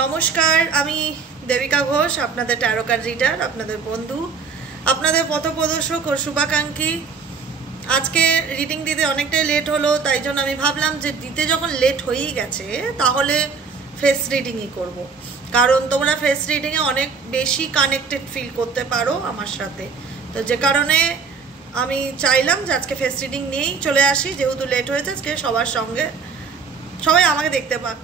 নমস্কার, আমি দেবিকা ঘোষ, আপনাদের ট্যারো কার্ড রিডার, আপনাদের বন্ধু, আপনাদের পথপ্রদর্শক ও শুভাকাঙ্ক্ষী। আজকে রিডিং দিতে অনেকটাই লেট হলো, তাই জন্য আমি ভাবলাম যে দিতে যখন লেট হয়েই গেছে তাহলে ফেস রিডিংই করব। কারণ তোমরা ফেস রিডিংয়ে অনেক বেশি কানেক্টেড ফিল করতে পারো আমার সাথে, তো যে কারণে আমি চাইলাম যে আজকে ফেস রিডিং নিয়েই চলে আসি। যেহেতু লেট হয়েছে, আজকে সবার সঙ্গে সবাই আমাকে দেখতে পাক,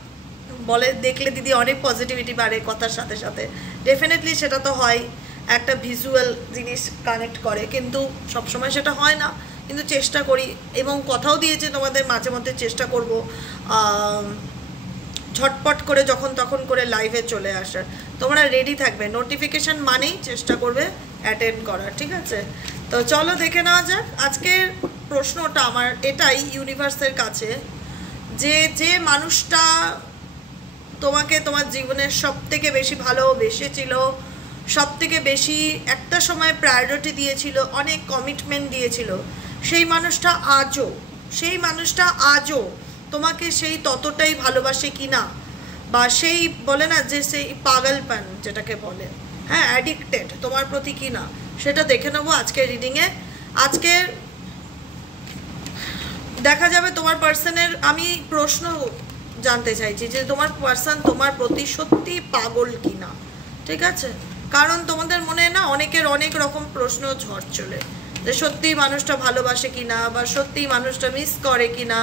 বলে দেখলে দিদি অনেক পজিটিভিটি বাড়ে কথার সাথে সাথে। ডেফিনেটলি সেটা তো হয়, একটা ভিজুয়াল জিনিস কানেক্ট করে, কিন্তু সবসময় সেটা হয় না। কিন্তু চেষ্টা করি, এবং কথাও দিয়েছে তোমাদের মাঝে মধ্যে চেষ্টা করব ঝটপট করে যখন তখন করে লাইভে চলে আসার। তোমরা রেডি থাকবে, নোটিফিকেশান মানেই চেষ্টা করবে অ্যাটেন্ড করার, ঠিক আছে? তো চলো দেখে নেওয়া যাক। আজকের প্রশ্নটা আমার এটাই ইউনিভার্সের কাছে, যে যে মানুষটা তোমাকে তোমার জীবনের সব থেকে বেশি ভালোবেসেছিল, সব থেকে বেশি একটা সময় প্রায়োরিটি দিয়েছিল, অনেক কমিটমেন্ট দিয়েছিল, সেই মানুষটা আজও তোমাকে সেই ততটাই ভালোবাসে কি না, বা সেই বলে না যে সেই পাগলপন যেটাকে বলে, হ্যাঁ, অ্যাডিক্টেড তোমার প্রতি কি না, সেটা দেখে নেবো আজকের রিডিংয়ে। আজকে দেখা যাবে তোমার পার্সনের, আমি প্রশ্ন জানতে চাইছি যে তোমার পার্সন তোমার প্রতি সত্যি পাগল কি না, ঠিক আছে? কারণ তোমাদের মনে না অনেকের অনেক রকম প্রশ্ন ঝড় চলে, যে সত্যি মানুষটা ভালোবাসে কি না, বা সত্যি মানুষটা মিস করে কি না,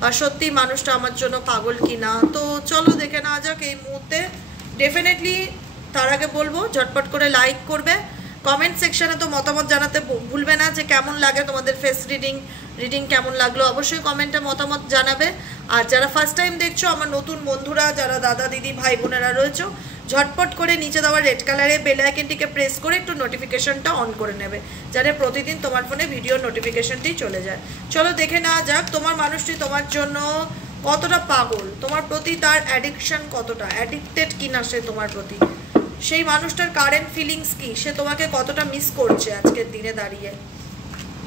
বা সত্যি মানুষটা আমার জন্য পাগল কি না। তো চলো দেখে নেওয়া যাক এই মুহূর্তে। ডেফিনেটলি তার আগে বলবো ঝটপট করে লাইক করবে, কমেন্ট সেকশানে তো মতামত জানাতে ভুলবে না যে কেমন লাগে তোমাদের ফেস রিডিং কেমন লাগলো, অবশ্যই কমেন্টে মতামত জানাবে। আর যারা ফার্স্ট টাইম দেখছো, আমার নতুন বন্ধুরা যারা দাদা দিদি ভাই বোনেরা রয়েছে, ঝটপট করে নিচে দেওয়া রেড কালারের বেল আইকনটিকে প্রেস করে একটু নোটিফিকেশনটা অন করে নেবে, যাতে প্রতিদিন তোমার ফোনে ভিডিও নোটিফিকেশনটি চলে যায়। চলো দেখে নেওয়া যাক তোমার মানুষটি তোমার জন্য কতটা পাগল, তোমার প্রতি তার অ্যাডিকশন কতটা, অ্যাডিক্টেড কিনা সে তোমার প্রতি, সেই মানুষটার কারেন্ট ফিলিংস কি, সে তোমাকে কতটা মিস করছে আজকের দিনে দাঁড়িয়ে।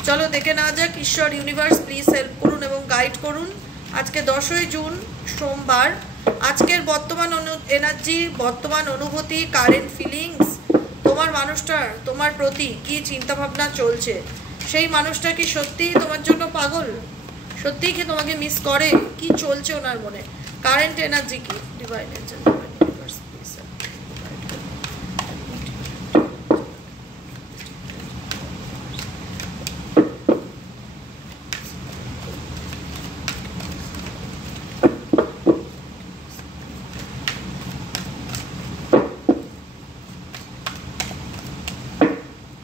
চলো দেখে নেওয়া যাক। ঈশ্বর ইউনিভার্স প্লিজ হেল্প করুন এবং গাইড করুন। আজকে 10ই জুন সোমবার, আজকের বর্তমান এনার্জি, বর্তমান অনুভূতি, কারেন্ট ফিলিংস, তোমার মানুষটার তোমার প্রতি কি চিন্তাভাবনা চলছে, সেই মানুষটা কি সত্যিই তোমার জন্য পাগল, সত্যিই কি তোমাকে মিস করে, কি চলছে ওনার মনে, কারেন্ট এনার্জি কি। Divine Angel, divine universe please.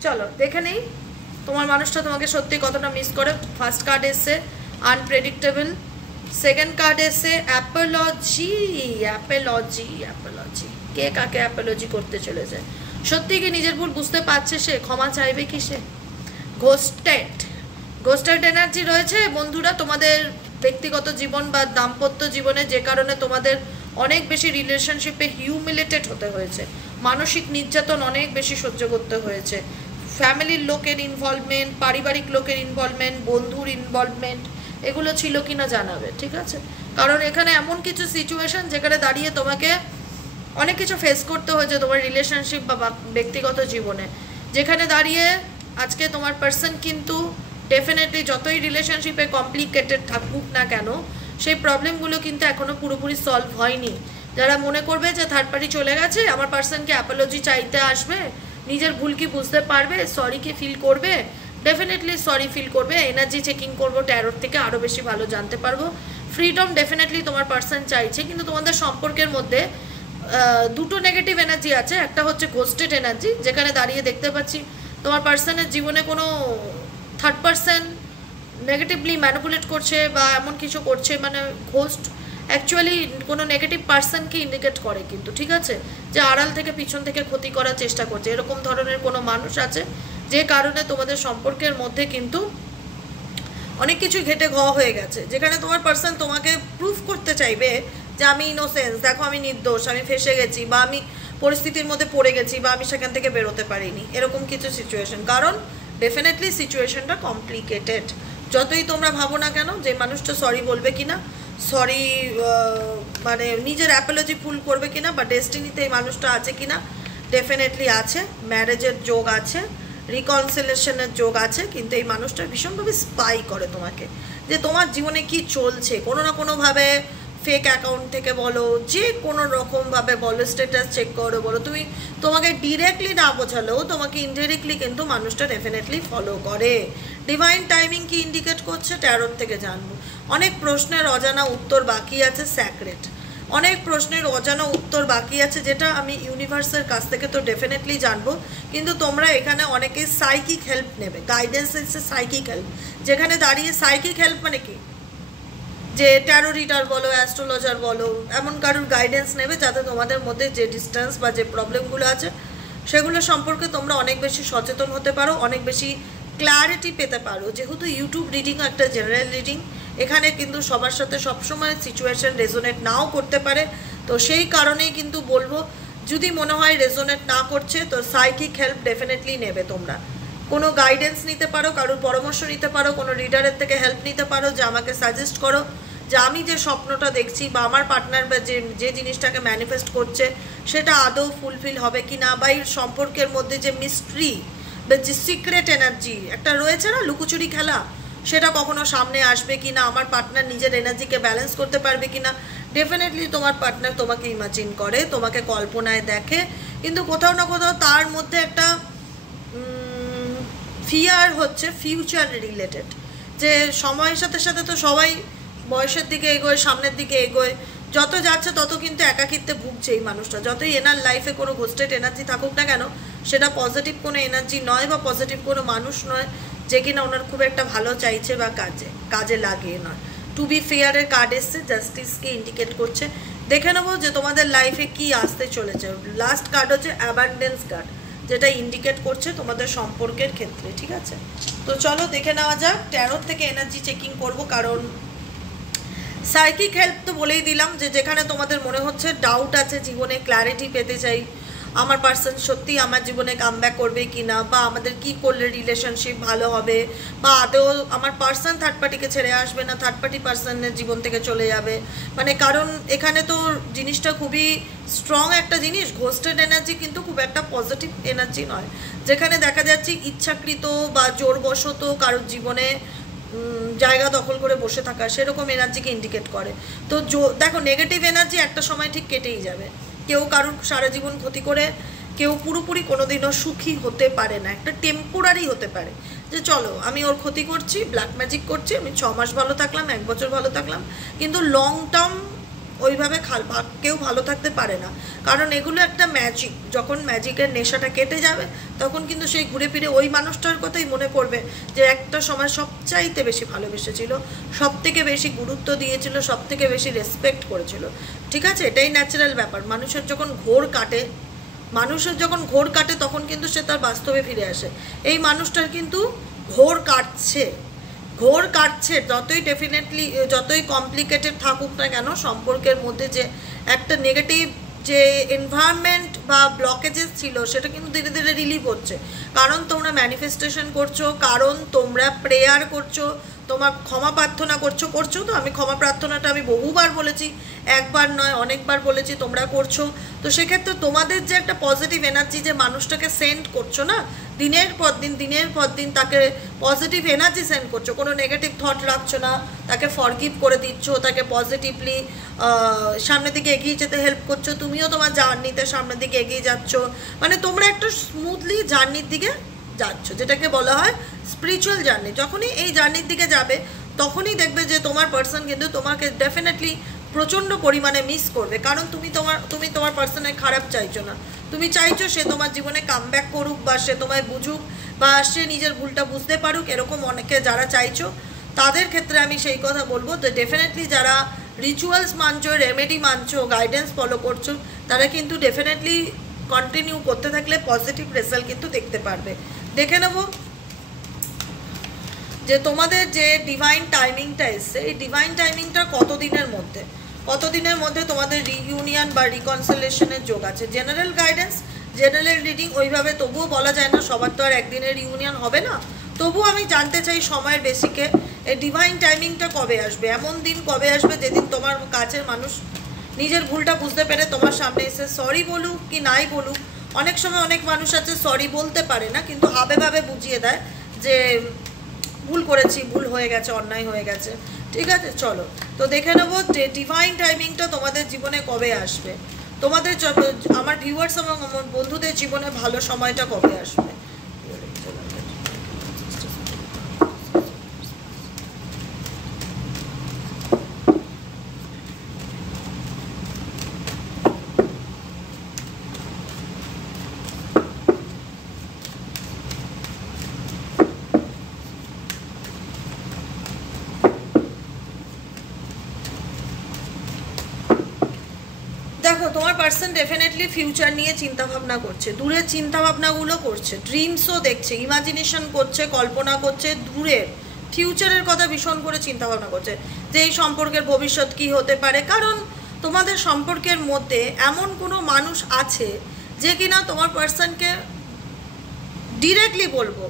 চলো দেখে নেই তোমার মানুষটা তোমাকে সত্যি কতটা মিস করে। ফার্স্ট কার্ড এসছে আনপ্রেডিক্টেবল, সেকেন্ড কার্ড এসছে অ্যাপোলজি। কে কাকে অ্যাপোলজি করতে চলেছে, সত্যি কি নিজের ভুল বুঝতে পারছে সে, ক্ষমা চাইবে কি সে। ঘোস্টেড এনার্জি রয়েছে বন্ধুরা তোমাদের ব্যক্তিগত জীবন বা দাম্পত্য জীবনে, যে কারণে তোমাদের অনেক বেশি রিলেশনশিপে হিউমিলেটেড হতে হয়েছে, মানসিক নির্যাতন অনেক বেশি সহ্য করতে হয়েছে, ফ্যামিলির লোকের ইনভলভমেন্ট, পারিবারিক লোকের ইনভলভমেন্ট, বন্ধুর ইনভলভমেন্ট, এগুলো ছিল কিনা জানাবে, ঠিক আছে? কারণ এখানে এমন কিছু সিচুয়েশন যেখানে দাঁড়িয়ে তোমাকে অনেক কিছু ফেস করতে হয়েছে তোমার রিলেশনশিপ বা ব্যক্তিগত জীবনে, যেখানে দাঁড়িয়ে আজকে তোমার পার্সন কিন্তু ডেফিনেটলি যতই রিলেশনশিপে কমপ্লিকেটেড থাকুক না কেন, সেই প্রবলেমগুলো কিন্তু এখনও পুরোপুরি সলভ হয়নি। যারা মনে করবে যে থার্ড পার্টি চলে গেছে, আমার পার্সনকে অ্যাপোলজি চাইতে আসবে, নিজের ভুল কি বুঝতে পারবে, সরি কি ফিল করবে, ডেফিনেটলি সরি ফিল করবে। এনার্জি চেকিং করবো ট্যারোর থেকে, আরও বেশি ভালো জানতে পারবো। ফ্রিডম ডেফিনেটলি তোমার পার্সন চাইছে, কিন্তু তোমাদের সম্পর্কের মধ্যে দুটো নেগেটিভ এনার্জি আছে। একটা হচ্ছে ঘোস্টেড এনার্জি, যেখানে দাঁড়িয়ে দেখতে পাচ্ছি তোমার পার্সনের জীবনে কোনো থার্ড পার্সন নেগেটিভলি ম্যানিপুলেট করছে বা এমন কিছু করছে, মানে ঘোস্ট অ্যাকচুয়ালি কোনো নেগেটিভ পার্সনকে ইন্ডিকেট করে কিন্তু, ঠিক আছে, যে আড়াল থেকে পিছন থেকে ক্ষতি করার চেষ্টা করছে, এরকম ধরনের কোনো মানুষ আছে, যে কারণে তোমাদের সম্পর্কের মধ্যে কিন্তু অনেক কিছু ঘেটে হয়ে গেছে, যেখানে তোমার পার্সন তোমাকে প্রুফ করতে চাইবে যে আমি ইনোসেন্স, দেখো আমি নির্দোষ, আমি ফেসে গেছি, বা আমি পরিস্থিতির মধ্যে পড়ে গেছি, বা আমি সেখান থেকে বেরোতে পারিনি, এরকম কিছু সিচুয়েশন। কারণ ডেফিনেটলি সিচুয়েশনটা কমপ্লিকেটেড। যতই তোমরা ভাবো না কেন যে মানুষটা সরি বলবে কিনা, সরি মানে নিজের অ্যাপোলজি ফুল করবে কিনা, বা ডেস্টিনিতে এই মানুষটা আছে কিনা, ডেফিনেটলি আছে। ম্যারেজের যোগ আছে, রিকনসিলেশনের যোগ আছে, কিন্তু এই মানুষটা ভীষণভাবে স্পাই করে তোমাকে, যে তোমার জীবনে কি চলছে কোনো না কোনোভাবে, ফেক অ্যাকাউন্ট থেকে বলো, যে কোনো রকমভাবে বলো, স্ট্যাটাস চেক করো বলো, তুমি তোমাকে ডিরেক্টলি না বোঝালেও তোমাকে ইনডিরেক্টলি কিন্তু মানুষটা ডেফিনেটলি ফলো করে। ডিভাইন টাইমিং কি ইন্ডিকেট করছে ট্যারোট থেকে জানবো। অনেক প্রশ্নের অজানা উত্তর বাকি আছে, স্যাক্রেট অনেক প্রশ্নের অজানা উত্তর বাকি আছে, যেটা আমি ইউনিভার্সের কাছ থেকে তো ডেফিনেটলি জানবো, কিন্তু তোমরা এখানে অনেকে সাইকিক হেল্প নেবে। গাইডেন্স এসে সাইকিক হেল্প, যেখানে দাঁড়িয়ে সাইকিক হেল্প মানে কি, যে ট্যারো রিডার বলো, অ্যাস্ট্রোলজার বলো, এমন কারোর গাইডেন্স নেবে যাতে তোমাদের মধ্যে যে ডিস্টেন্স বা যে প্রবলেমগুলো আছে সেগুলো সম্পর্কে তোমরা অনেক বেশি সচেতন হতে পারো, অনেক বেশি ক্ল্যারিটি পেতে পারো। যেহেতু ইউটিউব রিডিং একটা জেনারেল রিডিং, এখানে কিন্তু সবার সাথে সবসময় সিচুয়েশন রেজোনেট নাও করতে পারে, তো সেই কারণেই কিন্তু বলবো, যদি মনে হয় রেজোনেট না করছে তো সাইকিক হেল্প ডেফিনেটলি নেবে। তোমরা কোনো গাইডেন্স নিতে পারো, কারোর পরামর্শ নিতে পারো, কোনো রিডারের থেকে হেল্প নিতে পারো, যে আমাকে সাজেস্ট করো যে আমি যে স্বপ্নটা দেখছি বা আমার পার্টনার বা যে জিনিসটাকে ম্যানিফেস্ট করছে সেটা আদৌ ফুলফিল হবে কি না, বা এই সম্পর্কের মধ্যে যে মিস্ট্রি বা যে সিক্রেট এনার্জি একটা রয়েছে না, লুকোচুরি খেলা, সেটা কখনো সামনে আসবে কি না, আমার পার্টনার নিজের এনার্জিকে ব্যালেন্স করতে পারবে কি না। ডেফিনেটলি তোমার পার্টনার তোমাকে ইমাজিন করে, তোমাকে কল্পনায় দেখে, কিন্তু কোথাও না কোথাও তার মধ্যে একটা ফিয়ার হচ্ছে ফিউচার রিলেটেড, যে সময়ের সাথে সাথে তো সবাই বয়সের দিকে এগোয়, সামনের দিকে এগোয়, যত যাচ্ছে তত কিন্তু একাকিত্বে ভুগছে এই মানুষটা। যতই এনার লাইফে কোনো ঘোস্টেড এনার্জি থাকুক না কেন, সেটা পজিটিভ কোনো এনার্জি নয় বা পজিটিভ কোনো মানুষ নয়, যে কিনা ওনার খুব একটা ভালো চাইছে বা কাজে লাগে নয়। টু বি ফেয়ারের কার্ড এসছে, জাস্টিসকে ইন্ডিকেট করছে। দেখে নেবো যে তোমাদের লাইফে কি আসতে চলেছে। লাস্ট কার্ড হচ্ছে অ্যাবান্ডেন্স কার্ড, যেটা ইন্ডিকেট করছে তোমাদের সম্পর্কের ক্ষেত্রে, ঠিক আছে। তো চলো দেখে নেওয়া যাক, ট্যারোট থেকে এনার্জি চেকিং করব, কারণ সাইকিক হেল্প তো বলেই দিলাম, যে যেখানে তোমাদের মনে হচ্ছে ডাউট আছে জীবনে, ক্ল্যারিটি পেতে চাই, আমার পার্সন সত্যি আমার জীবনে কামব্যাক করবে কি না, বা আমাদের কি করলে রিলেশনশিপ ভালো হবে, বা আদৌ আমার পার্সন থার্ড পার্টিকে ছেড়ে আসবে না, থার্ড পার্টি পার্সনের জীবন থেকে চলে যাবে, মানে কারণ এখানে তো জিনিসটা খুবই স্ট্রং একটা জিনিস। ঘোস্টেড এনার্জি কিন্তু খুব একটা পজিটিভ এনার্জি নয়, যেখানে দেখা যাচ্ছে ইচ্ছাকৃত বা জোরবশত কারোর জীবনে জায়গা দখল করে বসে থাকা, সেরকম এনার্জিকে ইন্ডিকেট করে। তো দেখো, নেগেটিভ এনার্জি একটা সময় ঠিক কেটেই যাবে। কেউ কারোর সারা জীবন ক্ষতি করে, কেউ পুরোপুরি কোনোদিনও সুখী হতে পারে না, একটা টেম্পোরারি হতে পারে, যে চলো আমি ওর ক্ষতি করছি, ব্ল্যাক ম্যাজিক করছি, আমি 6 মাস ভালো থাকলাম, 1 বছর ভালো থাকলাম, কিন্তু লং টার্ম ওইভাবে কেউ ভালো থাকতে পারে না, কারণ এগুলো একটা ম্যাজিক। যখন ম্যাজিকের নেশাটা কেটে যাবে তখন কিন্তু সেই ঘুরে ফিরে ওই মানুষটার কথাই মনে করবে, যে একটা সময় সবচাইতে বেশি ভালোবেসেছিল, সব থেকে বেশি গুরুত্ব দিয়েছিল, সব থেকে বেশি রেসপেক্ট করেছিল, ঠিক আছে। এটাই ন্যাচারাল ব্যাপার। মানুষের যখন ঘোর কাটে তখন কিন্তু সে তার বাস্তবে ফিরে আসে। এই মানুষটার কিন্তু ঘোর কাটছে, যতই কমপ্লিকেটেড থাকুক না কেন, সম্পর্কের মধ্যে যে একটা নেগেটিভ যে এনভায়রনমেন্ট বা ব্লকেজেস ছিল, সেটা কিন্তু ধীরে ধীরে রিলিভ হচ্ছে, কারণ তোমরা ম্যানিফেস্টেশন করছো, কারণ তোমরা প্রেয়ার করছো, তোমার ক্ষমা প্রার্থনা করছো। তো আমি ক্ষমা প্রার্থনাটা আমি বহুবার বলেছি, একবার নয় অনেকবার বলেছি, তোমরা করছো। তো সেক্ষেত্রে তোমাদের যে একটা পজিটিভ এনার্জি, যে মানুষটাকে সেন্ড করছো না, দিনের পর দিন তাকে পজিটিভ এনার্জি সেন্ড করছো, কোনো নেগেটিভ থট রাখছো না, তাকে ফরগিভ করে দিচ্ছ, তাকে পজিটিভলি সামনের দিকে এগিয়ে যেতে হেল্প করছো, তুমিও তোমার জার্নিতে সামনের দিকে এগিয়ে যাচ্ছ, মানে তোমরা একটা স্মুথলি জার্নির দিকে যাচ্ছ, যেটাকে বলা হয় স্পিরিচুয়াল জার্নি। যখনই এই জার্নির দিকে যাবে তখনই দেখবে যে তোমার পার্সন কিন্তু তোমাকে ডেফিনেটলি প্রচণ্ড পরিমাণে মিস করবে, কারণ তুমি তোমার পার্সনের খারাপ চাইছো না, তুমি চাইছো সে তোমার জীবনে কামব্যাক করুক, বা সে তোমায় বুঝুক, বা সে নিজের ভুলটা বুঝতে পারুক। এরকম অনেকে যারা চাইছো, তাদের ক্ষেত্রে আমি সেই কথা বলবো, তো ডেফিনেটলি যারা রিচুয়ালস মানছো, রেমেডি মানছো, গাইডেন্স ফলো করছো, তারা কিন্তু ডেফিনেটলি কন্টিনিউ করতে থাকলে পজিটিভ রেজাল্ট কিন্তু দেখতে পারবে। দেখে নেব যে তোমাদের যে ডিভাইন টাইমিংটা এসছে, এই ডিভাইন টাইমিংটা কতদিনের মধ্যে তোমাদের রিইউনিয়ন বা রিকনসিলেশনের যোগ আছে। জেনারেল গাইডেন্স, জেনারেল রিডিং ওইভাবে তবুও বলা যায় না, সবার তো আর একদিনের রিইউনিয়ন হবে না, তবুও আমি জানতে চাই সময়ের বেসিকে এই ডিভাইন টাইমিংটা কবে আসবে, এমন দিন কবে আসবে যেদিন তোমার কাছের মানুষ নিজের ভুলটা বুঝতে পেরে তোমার সামনে এসে সরি বলুক কি নাই বলুক। অনেক সময় অনেক মানুষ আছে সরি বলতে পারে না, কিন্তু হাবে ভাবে বুঝিয়ে দেয় যে ভুল করেছি, ভুল হয়ে গেছে, অন্যায় হয়ে গেছে। ঠিক আছে, চলো তো দেখে নেবো যে ডিভাইন টাইমিংটা তোমাদের জীবনে কবে আসবে, তোমাদের আমার ভিউয়ার্স এবং আমার বন্ধুদের জীবনে ভালো সময়টা কবে আসবে। দেখো, তোমার পার্সন ডেফিনেটলি ফিউচার নিয়ে চিন্তাভাবনা করছে, দূরের চিন্তাভাবনাগুলো করছে, ড্রিমসও দেখছে, ইমাজিনেশন করছে, কল্পনা করছে, দূরের ফিউচারের কথা ভীষণ করে চিন্তাভাবনা করছে যে এই সম্পর্কের ভবিষ্যৎ কী হতে পারে। কারণ তোমাদের সম্পর্কের মধ্যে এমন কোনো মানুষ আছে যে কিনা তোমার পার্সনকে ডিরেক্টলি বলবো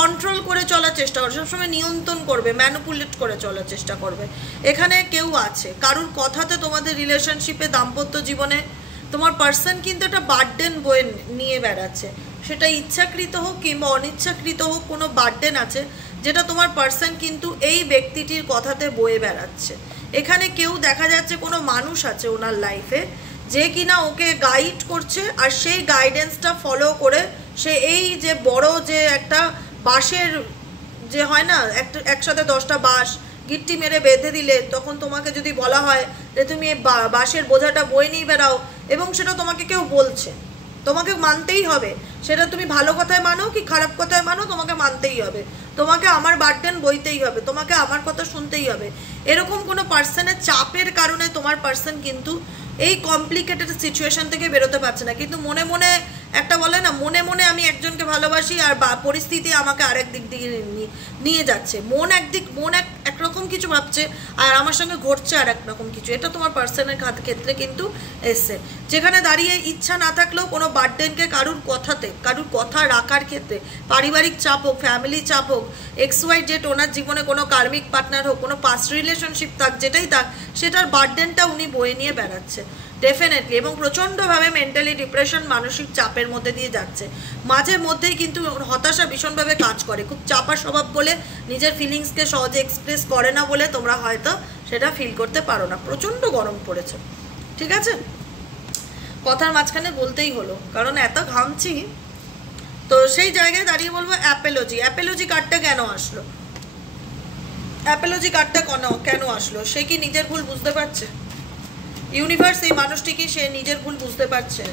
কন্ট্রোল করে চলার চেষ্টা করবে, সবসময় নিয়ন্ত্রণ করবে, ম্যানিপুলেট করে চলার চেষ্টা করবে। এখানে কেউ আছে, কারুর কথাতে তোমাদের রিলেশনশিপে, দাম্পত্য জীবনে তোমার পার্সন কিন্তু একটা বার্ডেন বয়ে নিয়ে বেড়াচ্ছে। সেটা ইচ্ছাকৃত হোক কিংবা অনিচ্ছাকৃত হোক, কোনো বার্ডেন আছে যেটা তোমার পার্সন কিন্তু এই ব্যক্তিটির কথাতে বয়ে বেড়াচ্ছে। এখানে কেউ দেখা যাচ্ছে কোনো মানুষ আছে ওনার লাইফে যে কিনা ওকে গাইড করছে, আর সেই গাইডেন্সটা ফলো করে সে এই যে বড় যে একটা বাঁশের যে হয় না, একসাথে 10টা বাঁশ গিট্টি মেরে বেঁধে দিলে তখন তোমাকে যদি বলা হয় যে তুমি এই বাঁশের বোঝাটা বয়ে নিয়ে বেড়াও, এবং সেটা তোমাকে কেউ বলছে, তোমাকে মানতেই হবে। সেটা তুমি ভালো কথায় মানো কি খারাপ কথায় মানো, তোমাকে মানতেই হবে, তোমাকে আমার বার্ডেন বইতেই হবে, তোমাকে আমার কথা শুনতেই হবে। এরকম কোনো পার্সনের চাপের কারণে তোমার পার্সন কিন্তু এই কমপ্লিকেটেড সিচুয়েশন থেকে বেরোতে পারছে না, কিন্তু মনে মনে একটা বলে না, মনে মনে আমি একজনকে ভালোবাসি আর পরিস্থিতি আমাকে আরেক দিক দিকে নিয়ে যাচ্ছে। মন একরকম কিছু ভাবছে আর আমার সঙ্গে ঘটছে আর একরকম কিছু। এটা তোমার পার্সনের ক্ষেত্রে কিন্তু এসছে, যেখানে দাঁড়িয়ে ইচ্ছা না থাকলেও কোনো বার্ডেনকে কারুর কথা রাখার ক্ষেত্রে, পারিবারিক চাপ হোক, ফ্যামিলি চাপ হোক, XYZ ওনার জীবনে কোনো কার্মিক পার্টনার হোক, কোনো পাস্ট রিলেশনশিপ থাক, যেটাই থাক, সেটার বার্ডেনটা উনি বয়ে নিয়ে বেড়াচ্ছে ডেফিনেটলি, এবং প্রচণ্ডভাবে মেন্টালি ডিপ্রেশন, মানসিক চাপের মধ্যে দিয়ে যাচ্ছে। মাঝে মধ্যেই কিন্তু হতাশা ভীষণভাবে কাজ করে, খুব চাপা স্বভাব বলে নিজের ফিলিংসকে সহজে এক্সপ্রেস করে না বলে তোমরা হয়তো সেটা ফিল করতে পারো না। প্রচণ্ড গরম পড়েছে, ঠিক আছে, কথার মাঝখানে বলতেই হলো কারণ এত ঘামছি। তো সেই জায়গায় দাঁড়িয়ে বলবো অ্যাপোলজি কার্ডটা কেন আসলো, অ্যাপোলজি কার্ডটা কেন আসলো? সে কি নিজের ভুল বুঝতে পারছে? ইউনিভার্স এই মানুষটি কি সে নিজের ভুল বুঝতে পারছে?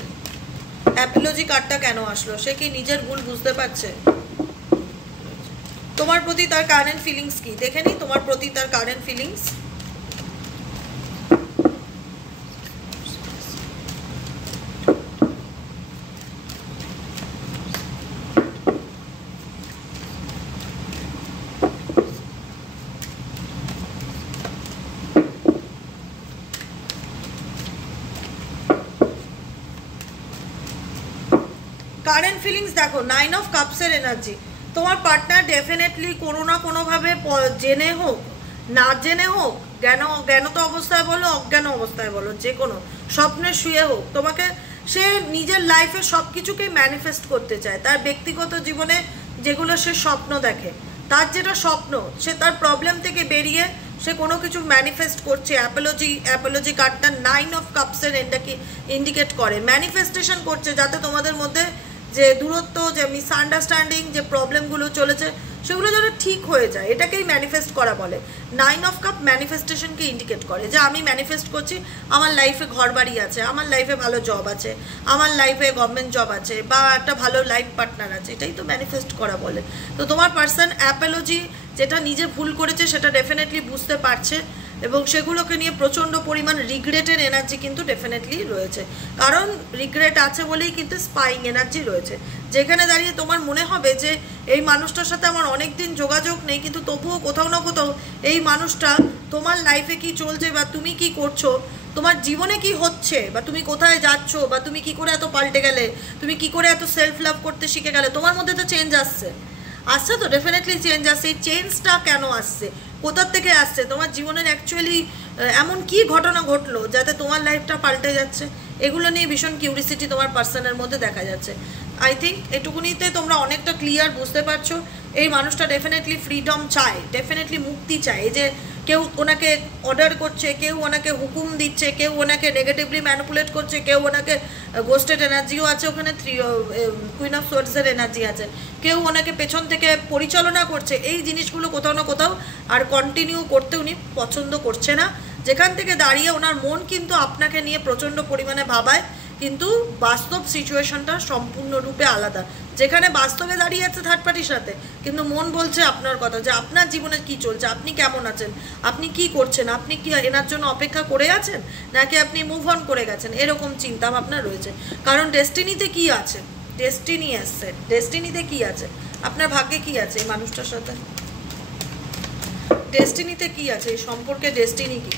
অ্যাপোলজি কার্ডটা কেন আসলো? সে কি নিজের ভুল বুঝতে পারছে? তোমার প্রতি তার কারেন্ট ফিলিংস কি দেখে নি, তোমার প্রতি তার কারেন্ট ফিলিংস। কারেন্ট ফিলিংস দেখো, 9 অফ কাপসের এনার্জি। তোমার পার্টনার ডেফিনেটলি কোনো না কোনোভাবে জেনে হোক না জেনে হোক, জ্ঞানত অবস্থায় বলো, অজ্ঞান অবস্থায় বলো, যে কোনো স্বপ্নে শুয়ে হোক, তোমাকে সে নিজের লাইফে সব কিছুকেই ম্যানিফেস্ট করতে চায়। তার ব্যক্তিগত জীবনে যেগুলো সে স্বপ্ন দেখে, তার যেটা স্বপ্ন, সে তার প্রবলেম থেকে বেরিয়ে সে কোনো কিছু ম্যানিফেস্ট করছে। অ্যাপোলজি কার্ডটা 9 অফ কাপসের এটাকে ইন্ডিকেট করে, ম্যানিফেস্টেশন করছে যাতে তোমাদের মধ্যে যে দূরত্ব, যে মিসআন্ডারস্ট্যান্ডিং, যে প্রবলেমগুলো চলেছে সেগুলো যেন ঠিক হয়ে যায়, এটাকেই ম্যানিফেস্ট করা বলে। 9 অফ কাপ ম্যানিফেস্টেশনকে ইন্ডিকেট করে যে আমি ম্যানিফেস্ট করছি আমার লাইফে ঘর বাড়ি আছে, আমার লাইফে ভালো জব আছে, আমার লাইফে গভর্নমেন্ট জব আছে, বা একটা ভালো লাইফ পার্টনার আছে, এটাই তো ম্যানিফেস্ট করা বলে। তো তোমার পার্সন অ্যাপোলজি যেটা নিজে ভুল করেছে সেটা ডেফিনেটলি বুঝতে পারছে, এবং সেগুলোকে নিয়ে প্রচণ্ড পরিমাণ রিগ্রেটের এনার্জি কিন্তু ডেফিনেটলি রয়েছে। কারণ রিগ্রেট আছে বলেই কিন্তু স্পাইং এনার্জি রয়েছে, যেখানে দাঁড়িয়ে তোমার মনে হবে যে এই মানুষটার সাথে আমার অনেক দিন যোগাযোগ নেই, কিন্তু তবুও কোথাও না কোথাও এই মানুষটা তোমার লাইফে কি চলছে, বা তুমি কি করছো, তোমার জীবনে কি হচ্ছে, বা তুমি কোথায় যাচ্ছ, বা তুমি কি করে এত পাল্টে গেলে, তুমি কি করে এত সেলফ লাভ করতে শিখে গেলে, তোমার মধ্যে তো চেঞ্জ আসছে তো ডেফিনেটলি চেঞ্জ আসছে। এই চেঞ্জটা কেন আসছে? কোথার থেকে আসছে, তোমার জীবনের অ্যাকচুয়ালি এমন কি ঘটনা ঘটলো যাতে তোমার লাইফটা পাল্টে যাচ্ছে, এগুলো নিয়ে ভীষণ কিউরিসিটি তোমার পার্সনের মধ্যে দেখা যাচ্ছে। আই থিঙ্ক এটুকুনিতে তোমরা অনেকটা ক্লিয়ার বুঝতে পারছো এই মানুষটা ডেফিনেটলি ফ্রিডম চায়, ডেফিনেটলি মুক্তি চায়। এই যে কেউ ওনাকে অর্ডার করছে, কেউ ওনাকে হুকুম দিচ্ছে, কেউ ওনাকে নেগেটিভলি ম্যানিপুলেট করছে, কেউ ওনাকে গোস্টেড এনার্জিও আছে ওখানে, কুইন অফ সোর্সের এনার্জি আছে, কেউ ওনাকে পেছন থেকে পরিচালনা করছে। এই জিনিসগুলো কোথাও না কোথাও আর কন্টিনিউ করতে উনি পছন্দ করছে না। যেখান থেকে দাঁড়িয়ে ওনার মন কিন্তু আপনাকে নিয়ে প্রচণ্ড পরিমাণে ভাবায়, কিন্তু বাস্তব সিচুয়েশনটা সম্পূর্ণরূপে আলাদা। যেখানে বাস্তবে দাঁড়িয়ে আছে থার্ড পার্টির সাথে, কিন্তু মন বলছে আপনার কথা, যে আপনার জীবনে কি চলছে, আপনি কেমন আছেন, আপনি কি করছেন, আপনি কি এনার জন্য অপেক্ষা করে আছেন, নাকি আপনি মুভ অন করে গেছেন, এরকম চিন্তা ভাবনা রয়েছে। কারণ ডেস্টিনিতে কি আছে, ডেস্টিনি আসছে, ডেস্টিনিতে কি আছে, আপনার ভাগ্যে কি আছে এই মানুষটার সাথে, ডেস্টিনিতে কি আছে, এই সম্পর্কে ডেস্টিনি কি।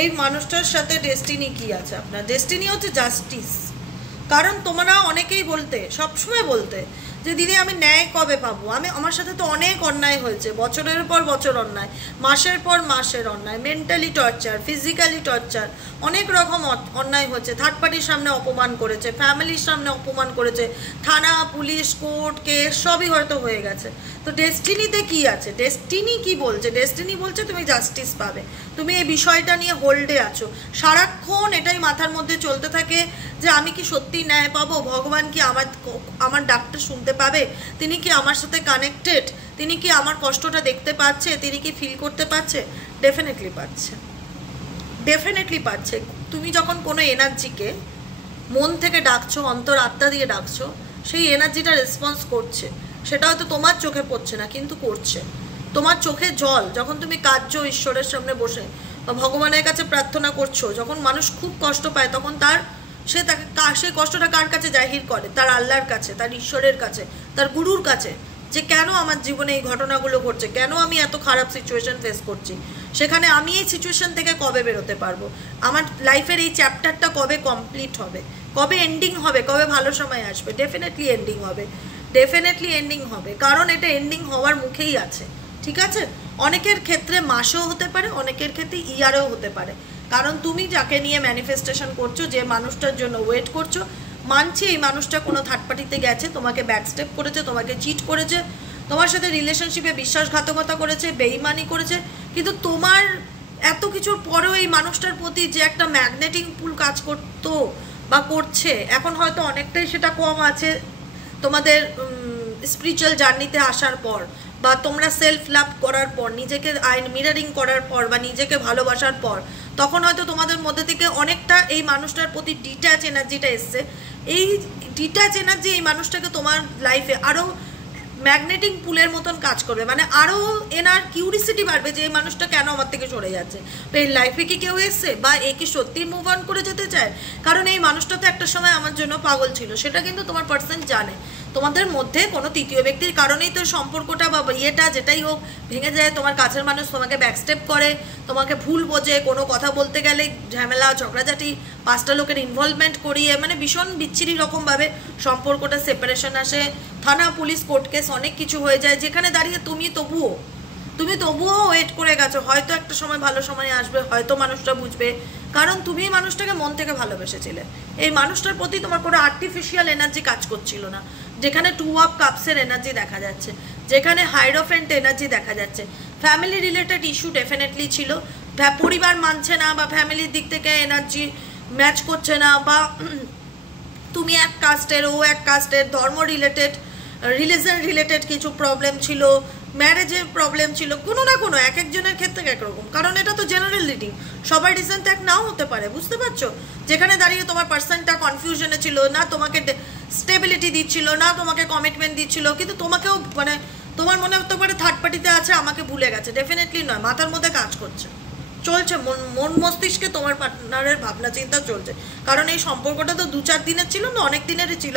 এই মানুষটার সাথে ডেস্টিনি কি আছে আপনার, ডেস্টিনি হচ্ছে জাস্টিস। কারণ তোমরা অনেকেই বলতে, সবসময় বলতে, যে দিদি আমি ন্যায় কবে পাবো, আমার সাথে তো অনেক অন্যায় হয়েছে, বছরের পর বছর অন্যায়, মাসের পর মাসের অন্যায়, মেন্টালি টর্চার, ফিজিক্যালি টর্চার, অনেক রকম অন্যায় হচ্ছে। থার্ড পার্টির সামনে অপমান করেছে, ফ্যামিলির সামনে অপমান করেছে, থানা পুলিশ কোর্ট কেস সবই হয়তো হয়ে গেছে। তো ডেস্টিনিতে কি আছে, ডেস্টিনি কি বলছে, ডেস্টিনি বলছে তুমি জাস্টিস পাবে, তুমি এই বিষয়টা নিয়ে হোল্ডে আছো, সারাক্ষণ এটাই মাথার মধ্যে চলতে থাকে যে আমি কি সত্যি ন্যায় পাবো, ভগবান কি আমার ডাকটা শুনতে পাবে, তিনি কি আমার সাথে কানেক্টেড, তিনি কি আমার কষ্টটা দেখতে পাচ্ছে, তিনি কি ফিল করতে পারছে। ডেফিনেটলি পাচ্ছে, ডেফিনেটলি পাচ্ছে। তুমি যখন কোনো এনার্জিকে মন থেকে ডাকছো, অন্তর আত্মা দিয়ে ডাকছো, সেই এনার্জিটা রেসপন্স করছে। সেটা হয়তো তোমার চোখে পড়ছে না, কিন্তু করছে। তোমার চোখে জল যখন তুমি কাঁদছো ঈশ্বরের সামনে বসে বা ভগবানের কাছে প্রার্থনা করছো, যখন মানুষ খুব কষ্ট পায় তখন সেই কষ্টটা কার কাছে জাহির করে, তার আল্লাহর কাছে, তার ঈশ্বরের কাছে, তার গুরুর কাছে, যে কেন আমার জীবনে এই ঘটনাগুলো ঘটছে, কেন আমি এত খারাপ সিচুয়েশন ফেস করছি, সেখানে আমি এই সিচুয়েশন থেকে কবে বেরোতে পারবো, আমার লাইফের এই চ্যাপ্টারটা কবে কমপ্লিট হবে, কবে এন্ডিং হবে, কবে ভালো সময় আসবে। ডেফিনেটলি এন্ডিং হবে, ডেফিনেটলি এন্ডিং হবে, কারণ এটা এন্ডিং হওয়ার মুখেই আছে। ঠিক আছে, অনেকের ক্ষেত্রে মাসেও হতে পারে, অনেকের ক্ষেত্রে ইয়ারেও হতে পারে। কারণ তুমি যাকে নিয়ে ম্যানিফেস্টেশন করছো, যে মানুষটার জন্য ওয়েট করছো, মানছি এই মানুষটা কোনো থার্ড পার্টিতে গেছে, তোমাকে ব্যাকস্টেপ করেছে, তোমাকে চিট করেছে, তোমার সাথে রিলেশনশিপে বিশ্বাসঘাতকতা করেছে, বেইমানি করেছে, কিন্তু তোমার এত কিছুর পরেও এই মানুষটার প্রতি যে একটা ম্যাগনেটিক পুল কাজ করতো বা করছে, এখন হয়তো অনেকটাই সেটা কম আছে তোমাদের স্পিরিচুয়াল জার্নিতে আসার পর, বা তোমরা সেলফ লাভ করার পর, নিজেকে মিরারিং করার পর, বা নিজেকে ভালোবাসার পর, তখন হয়তো তোমাদের মধ্যে থেকে অনেকটা এই মানুষটার প্রতি ডিট্যাচ এনার্জিটা এসছে। এই ডিট্যাচ এনার্জি এই মানুষটাকে তোমার লাইফে আরও ম্যাগনেটিক পুলের মতন কাজ করবে, মানে আরও এনার কিউরিসিটি বাড়বে যে এই মানুষটা কেন আমার থেকে সরে যাচ্ছে, তো এই লাইফে কি কেউ এসছে, বা এ কি সত্যি মুভ অন করে যেতে চায়। কারণ এই মানুষটা তো একটা সময় আমার জন্য পাগল ছিল, সেটা কিন্তু তোমার পার্সন জানে। তোমাদের মধ্যে কোনো তৃতীয় ব্যক্তির কারণেই তো সম্পর্কটা বা ইয়েটা যেটাই হোক ভেঙে যায়। তোমার কাছের মানুষ তোমাকে ব্যাকস্টেপ করে, তোমাকে ভুল বোঝে, কোনো কথা বলতে গেলে ঝামেলা ঝগড়াঝাটি, 5টা লোকের ইনভলভমেন্ট করিয়ে, মানে ভীষণ বিচ্ছিরি রকমভাবে সম্পর্কটা সেপারেশন আসে, থানা পুলিশ কোর্ট কেস অনেক কিছু হয়ে যায়, যেখানে দাঁড়িয়ে তুমি তবুও ওয়েট করে গেছো, হয়তো একটা সময় ভালো সময় আসবে, হয়তো মানুষটা বুঝবে, কারণ তুমি মানুষটাকে মন থেকে ভালোবেসেছিলে। এই মানুষটার প্রতি তোমার কোনো আর্টিফিশিয়াল এনার্জি কাজ করছিল না, যেখানে 2 অফ কাপসের এনার্জি দেখা যাচ্ছে, যেখানে হাইরোফেন্ট এনার্জি দেখা যাচ্ছে। ফ্যামিলি রিলেটেড ইস্যু ডেফিনেটলি ছিল, পরিবার মানছে না, বা ফ্যামিলির দিক থেকে এনার্জি ম্যাচ করছে না, বা তুমি এক কাস্টের, ও এক কাস্টের, ধর্ম রিলেটেড, রিলিজন রিলেটেড কিছু প্রবলেম ছিল, ম্যারেজের প্রবলেম ছিল, কোনো না কোনো এক একজনের ক্ষেত্রে একরকম। কারণ এটা তো জেনারেল রিডিং, সবার রিজন তো এক নাও হতে পারে, বুঝতে পারছো। যেখানে দাঁড়িয়ে তোমার পার্সনটা কনফিউশনে ছিল, না তোমাকে স্টেবিলিটি দিচ্ছিল, না তোমাকে কমিটমেন্ট দিচ্ছিল, কিন্তু তোমাকেও মানে তোমার মনে হতে পারে থার্ড পার্টিতে আছে, আমাকে ভুলে গেছে। ডেফিনেটলি নয়, মাথার মধ্যে কাজ করছে, চলছে, মন মস্তিষ্কে তোমার পার্টনারের ভাবনা চিন্তা চলছে। কারণ এই সম্পর্কটা তো 2-4 দিনের ছিল না, অনেক দিনেরই ছিল,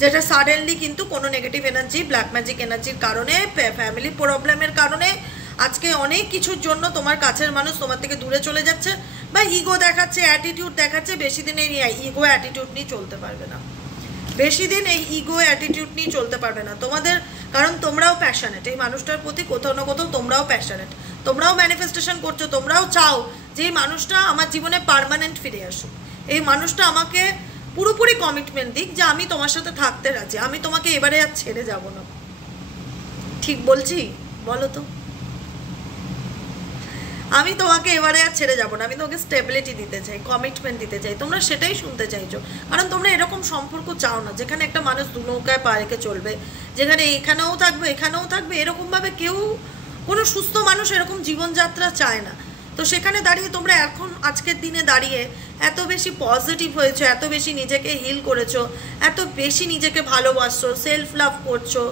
যেটা সাডেনলি কিন্তু কোনো নেগেটিভ এনার্জি, ব্ল্যাক ম্যাজিক এনার্জির কারণে, ফ্যামিলি প্রবলেমের কারণে আজকে অনেক কিছুর জন্য তোমার কাছের মানুষ তোমার থেকে দূরে চলে যাচ্ছে, বা ইগো দেখাচ্ছে, অ্যাটিটিউড দেখাচ্ছে। বেশি দিন এই ইগো অ্যাটিটিউড নিয়ে চলতে পারবে না, বেশি দিন এই ইগো অ্যাটিটিউড নিয়ে চলতে পারবে না তোমাদের, কারণ তোমরাও প্যাশনেট এই মানুষটার প্রতি, কোথাও না কোথাও তোমরাও প্যাশনেট, তোমরাও ম্যানিফেস্টেশন করছো, তোমরাও চাও যে এই মানুষটা আমার জীবনে পার্মানেন্ট ফিরে আসুক, এই মানুষটা আমাকে পুরোপুরি কমিটমেন্ট দিক যে আমি তোমার সাথে থাকতে রাজি, আমি তোমাকে এবারে আর ছেড়ে যাব না। ঠিক বলছি বলো তো? আমি তোমাকে এবারে আর ছেড়ে যাবো না, আমি তোমাকে স্টেবিলিটি দিতে চাই, কমিটমেন্ট দিতে চাই। তোমরা সেটাই শুনতে চাইছো, কারণ তোমরা এরকম সম্পর্ক চাও না যেখানে একটা মানুষ দু নৌকায় পা রেখে চলবে, যেখানে এখানেও থাকবে এখানেও থাকবে, এরকমভাবে কেউ, কোনো সুস্থ মানুষ এরকম জীবনযাত্রা চায় না। তো সেখানে দাঁড়িয়ে তোমরা এখন আজকের দিনে দাঁড়িয়ে এত বেশি পজিটিভ হয়েছো, এত বেশি নিজেকে হিল করেছো, এত বেশি নিজেকে ভালোবাসছো, সেলফ লাভ করছো,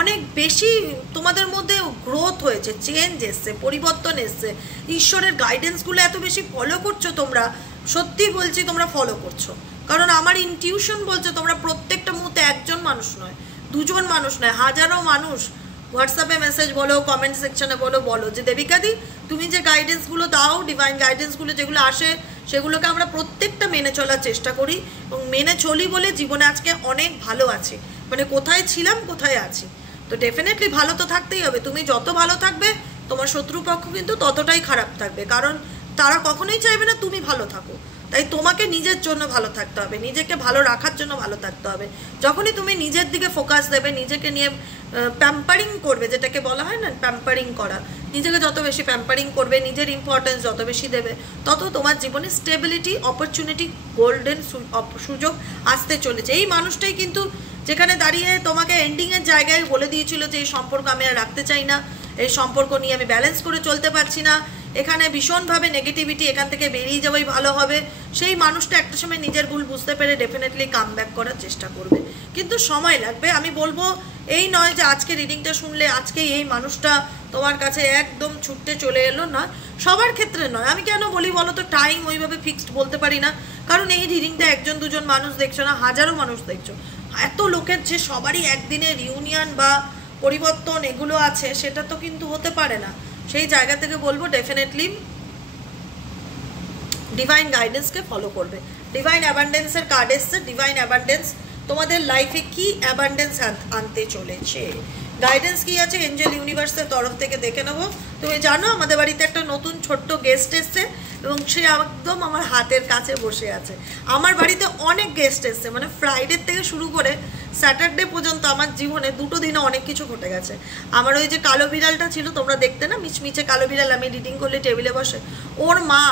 অনেক বেশি তোমাদের মধ্যে গ্রোথ হয়েছে, চেঞ্জ এসছে, পরিবর্তন এসছে, ঈশ্বরের গাইডেন্সগুলো এত বেশি ফলো করছো তোমরা। সত্যি বলছি তোমরা ফলো করছো, কারণ আমার ইনটিউশন বলছে তোমরা প্রত্যেকটা মুহূর্তে একজন মানুষ নয়, দুজন মানুষ নয়, হাজারো মানুষ হোয়াটসঅ্যাপে মেসেজ বলো, কমেন্ট সেকশনে বলো যে দেবিকাদি তুমি যে গাইডেন্সগুলো দাও, ডিভাইন গাইডেন্সগুলো যেগুলো আসে, সেগুলোকে আমরা প্রত্যেকটা মেনে চলার চেষ্টা করি, এবং মেনে চলি বলে জীবনে আজকে অনেক ভালো আছি, মানে কোথায় ছিলাম কোথায় আছি। তো ডেফিনেটলি ভালো তো থাকতেই হবে, তুমি যত ভালো থাকবে তোমার শত্রুপক্ষ কিন্তু ততটাই খারাপ থাকবে, কারণ তারা কখনোই চাইবে না তুমি ভালো থাকো। তাই তোমাকে নিজের জন্য ভালো থাকতে হবে, নিজেকে ভালো রাখার জন্য ভালো থাকতে হবে। যখনই তুমি নিজের দিকে ফোকাস দেবে, নিজেকে নিয়ে প্যাম্পারিং করবে, যেটাকে বলা হয় না প্যাম্পারিং করা, নিজেকে যত বেশি প্যাম্পারিং করবে, নিজের ইম্পর্টেন্স যত বেশি দেবে, তত তোমার জীবনে স্টেবিলিটি, অপরচুনিটি, গোল্ডেন সুযোগ আসতে চলেছে। এই মানুষটাই কিন্তু যেখানে দাঁড়িয়ে তোমাকে এন্ডিংয়ের জায়গায় বলে দিয়েছিল যে এই সম্পর্ক আমি আর রাখতে চাই না, এই সম্পর্ক নিয়ে আমি ব্যালেন্স করে চলতে পারছি না, এখানে ভীষণভাবে নেগেটিভিটি, এখান থেকে বেরিয়ে যাওয়াই ভালো হবে, সেই মানুষটা একটা সময় নিজের ভুল বুঝতে পেরে ডেফিনেটলি কাম ব্যাক করার চেষ্টা করবে, কিন্তু সময় লাগবে। আমি বলবো এই নয় যে আজকে রিডিংটা শুনলে আজকেই এই মানুষটা তোমার কাছে একদম ছুটতে চলে এলো, না, সবার ক্ষেত্রে নয়। আমি কেন বলি বলো তো, টাইম ওইভাবে ফিক্সড বলতে পারি না, কারণ এই রিডিংটা একজন দুজন মানুষ দেখছো না, হাজারো মানুষ দেখছো। এত লোকের যে সবারই একদিনের ইউনিয়ন বা পরিবর্তন এগুলো আছে, সেটা তো কিন্তু হতে পারে না। সেই জায়গা থেকে বলবো ডেফিনেটলি ডিভাইন গাইডেন্সকে ফলো করবে। ডিভাইন অ্যাবান্ডেন্সের কার্ড এসছে, ডিভাইন অ্যাবান্ডেন্স তোমাদের লাইফে কি অ্যাবান্ডেন্স আনতে চলেছে, গাইডেন্স কি আছে এঞ্জেল ইউনিভার্সের তরফ থেকে দেখে নেবো। তুমি জানো আমাদের বাড়িতে একটা নতুন ছোট্ট গেস্ট এসছে, এবং সে একদম আমার হাতের কাছে বসে আছে। আমার বাড়িতে অনেক গেস্ট এসছে, মানে ফ্রাইডে থেকে শুরু করে স্যাটারডে পর্যন্ত আমার জীবনে দুটো দিনে অনেক কিছু ঘটে গেছে। আমার ওই যে কালো বিড়ালটা ছিল তোমরা দেখতে না, মিচমিচে কালো বিড়াল, আমি রিডিং করলে টেবিলে বসে, ওর মা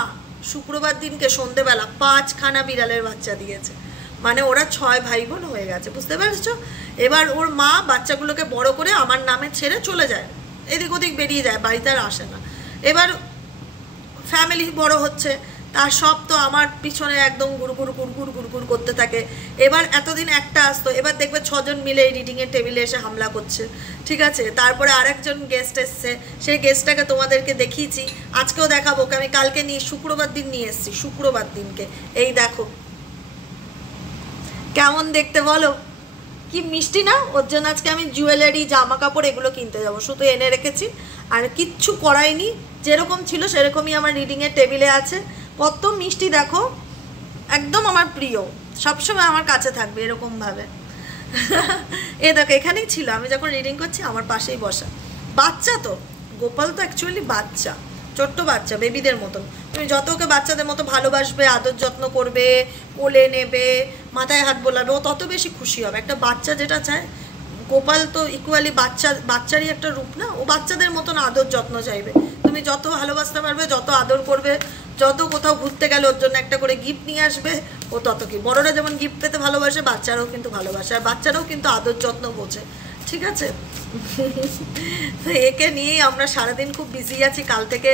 শুক্রবার দিনকে সন্ধেবেলা 5খানা বিড়ালের বাচ্চা দিয়েছে, মানে ওরা 6 ভাই বোন হয়ে গেছে, বুঝতে পারছো? এবার ওর মা বাচ্চাগুলোকে বড় করে আমার নামে ছেড়ে চলে যায়, এদিক ওদিক বেরিয়ে যায়, বাড়িতে আর আসে না। এবার ফ্যামিলি বড় হচ্ছে, তার সব তো আমার পিছনে একদম গুড়গুড় করতে থাকে। এবার এতদিন একটা আসতো, এবার দেখবে 6 জন মিলে এই রিডিংয়ের টেবিলে এসে হামলা করছে, ঠিক আছে? তারপরে আরেকজন গেস্ট এসছে, সেই গেস্টটাকে তোমাদেরকে দেখিয়েছি, আজকেও দেখাবো, আমি কালকে নিয়ে শুক্রবার দিন নিয়ে এসেছি, শুক্রবার দিনকে। এই দেখো কেমন দেখতে বলো, কি মিষ্টি না? ওর জন্য আজকে আমি জুয়েলারি, জামা কাপড় এগুলো কিনতে যাবো, শুধু এনে রেখেছি, আর কিচ্ছু করাইনি, যেরকম ছিল সেরকমই আমার রিডিংয়ের টেবিলে আছে। কত মিষ্টি দেখো, একদম আমার প্রিয়, সবসময় আমার কাছে থাকবে এরকমভাবে। এ দেখো এখানেই ছিল, আমি যখন রিডিং করছি আমার পাশেই বসা। বাচ্চা তো, গোপাল তো অ্যাকচুয়ালি বাচ্চা, ছোট্ট বাচ্চা, বেবিদের মতন। তুমি যত ওকে বাচ্চাদের মতো ভালোবাসবে, আদর যত্ন করবে, কোলে নেবে, মাথায় হাত বোলাবে, ও তত বেশি খুশি হবে। একটা বাচ্চা যেটা চায়, গোপাল তো ইকুয়ালি বাচ্চারই একটা রূপ না, ও বাচ্চাদের মতন আদর যত্ন চাইবে। তুমি যত ভালোবাসতে পারবে, যত আদর করবে, যত কোথাও ঘুরতে গেলে ওর জন্য একটা করে গিফট নিয়ে আসবে, ও তত কি। বড়রা যেমন গিফট পেতে ভালোবাসে, বাচ্চারাও কিন্তু ভালোবাসে, আর বাচ্চারাও কিন্তু আদর যত্ন বোঝে, ঠিক আছে? তো একে নিয়েই আমরা সারাদিন খুব বিজি আছি। কাল থেকে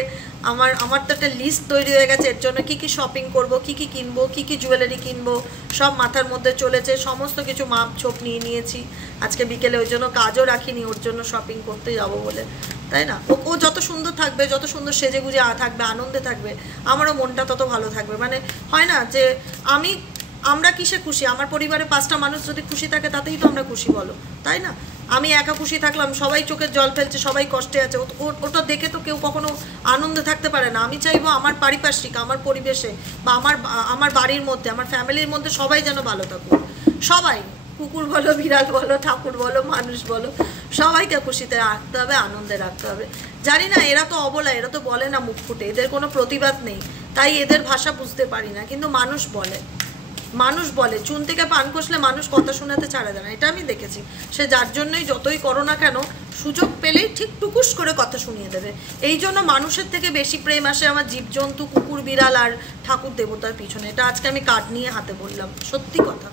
আমার তো একটা লিস্ট তৈরি হয়ে গেছে, এর জন্য কী কী শপিং করব, কী কী কিনবো, কী কী জুয়েলারি কিনবো, সব মাথার মধ্যে চলেছে। সমস্ত কিছু মাপ ছোপ নিয়ে নিয়েছি আজকে বিকেলে, ওই জন্য কাজও রাখিনি, ওর জন্য শপিং করতে যাবো বলে, তাই না? ও যত সুন্দর থাকবে, যত সুন্দর সেজে গুজে থাকবে, আনন্দে থাকবে, আমারও মনটা তত ভালো থাকবে। মানে হয় না যে আমরা কিসে খুশি? আমার পরিবারে 5টা মানুষ যদি খুশি থাকে তাতেই তো আমরা খুশি, বলো, তাই না? আমি একা খুশি থাকলাম, সবাই চোখের জল ফেলছে, সবাই কষ্টে আছে, ওটা দেখে তো কেউ কখনো আনন্দে থাকতে পারে না। আমি চাইবো আমার পারিপার্শ্বিক, আমার পরিবেশে বা আমার বাড়ির মধ্যে, আমার ফ্যামিলির মধ্যে সবাই যেন ভালো থাকুক। সবাই, কুকুর বলো, বিড়াল বলো, ঠাকুর বলো, মানুষ বলো, সবাইকে খুশিতে রাখতে হবে, আনন্দে রাখতে হবে। জানি না, এরা তো অবলা, এরা তো বলে না মুখ ফুটে, এদের কোনো প্রতিবাদ নেই, তাই এদের ভাষা বুঝতে পারি না। কিন্তু মানুষ বলে চুন থেকে পান কষলে মানুষ কথা শোনাতে ছাড়া দেয় না, এটা আমি দেখেছি। সে যার জন্যই যতই করো না কেন, সুযোগ পেলেই ঠিক টুকুস করে কথা শুনিয়ে দেবে। এই জন্য মানুষের থেকে বেশি প্রেম আসে আমার জীবজন্তু, কুকুর, বিড়াল আর ঠাকুর দেবতার পিছনে। এটা আজকে আমি কার্ড নিয়ে হাতে বললাম, সত্যি কথা।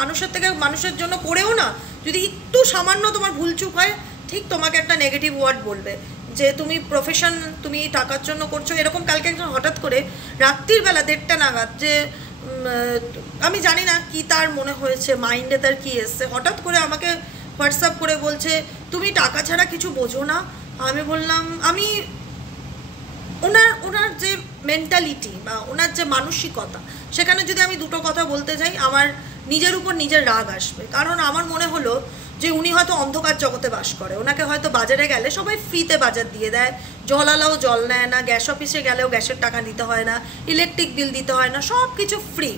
মানুষের থেকে, মানুষের জন্য করেও না, যদি একটু সামান্য তোমার ভুলচুক হয়, ঠিক তোমাকে একটা নেগেটিভ ওয়ার্ড বলবে যে তুমি প্রফেশন, তুমি টাকার জন্য করছো। এরকম কালকে একজন হঠাৎ করে রাত্রির বেলা 1:30 নাগাদ, যে আমি জানি না কি তার মনে হয়েছে, মাইন্ডে তার কি এসছে, হঠাৎ করে আমাকে হোয়াটসঅ্যাপ করে বলছে তুমি টাকা ছাড়া কিছু বোঝো না। আমি বললাম, আমি ওনার যে মেন্টালিটি বা ওনার যে মানসিকতা, সেখানে যদি আমি দুটো কথা বলতে যাই, আমার নিজের উপর নিজের রাগ আসবে। কারণ আমার মনে হলো যে উনি হয়তো অন্ধকার জগতে বাস করে, ওনাকে হয়তো বাজারে গেলে সবাই ফ্রিতে বাজার দিয়ে দেয়, জলালাও জল নেয় না, গ্যাস অফিসে গেলেও গ্যাসের টাকা দিতে হয় না, ইলেকট্রিক বিল দিতে হয় না, সব কিছু ফ্রি